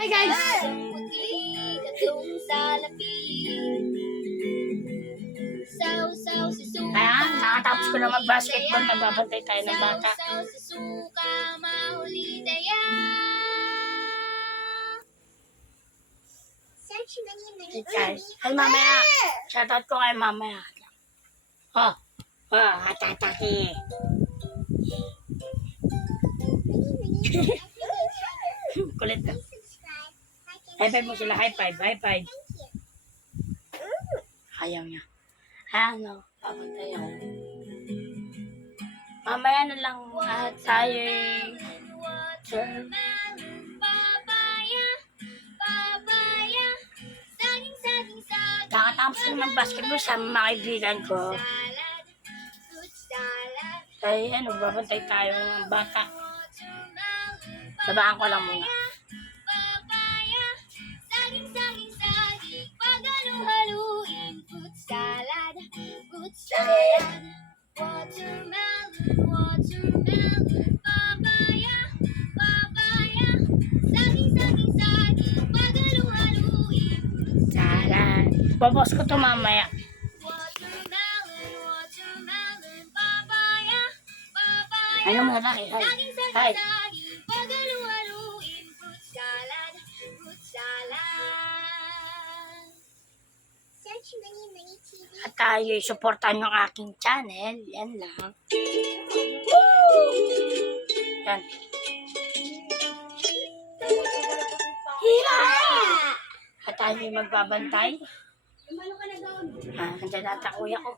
Hi guys! Ayan, nakatapos ko na mag-basketball. Nagbabantay tayo ng bata. Hey guys, ay mamaya. Shoutout ko kay mamaya. Oh, hatataki. Kulit ka. High five mo sila, high five, high five. Ayaw niya. Ano, babantay ako. Mamaya na lang tayo nakatapos ko ng basketball sa mga kaibigan ko. Ay, babantay tayo ng bata. Sabaan ko lang muna. Babos ko to mamaya. Ano mo na hi. Hi. At tayo supportan yung aking channel. Yan lang. Woo! Yan. At tayo magbabantay. Andyan nata kuya ko.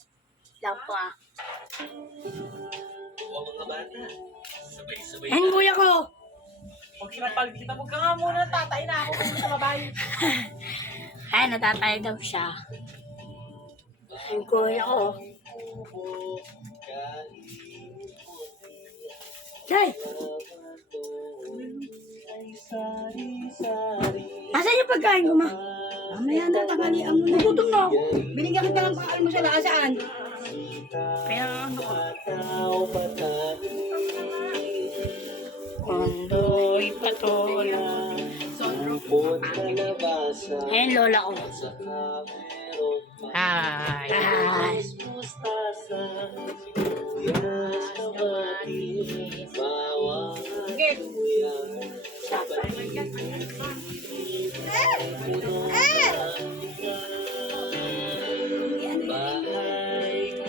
Lang po mga bata, sabay-sabay. Yan kuya ko. Pagkita mo ka nga muna, tatay na ako muna sa babae. Ay, natatay daw siya. Yan kuya ko. Hey! Asan yung pagkain ko, ma? Mamaya na, tanghalian mo na. Gutom na ako. Binigyan kita ng pakal mo siya lang. Saan? Pero ano ko? Kondo'y patola. Ayan, lola ko. Hi. Hi.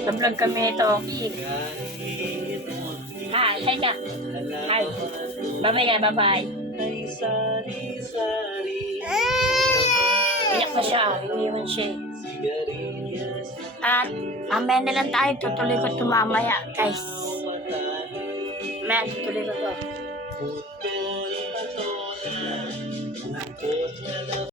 Sa-vlog kami ito. Hi, hi ka. Hi. Bye-bye ka, bye-bye. Iyak na siya. Iniwan siya. At mamaya na lang tayo. Tutuloy ko ito mamaya, guys. Mamaya, tutuloy ko ito.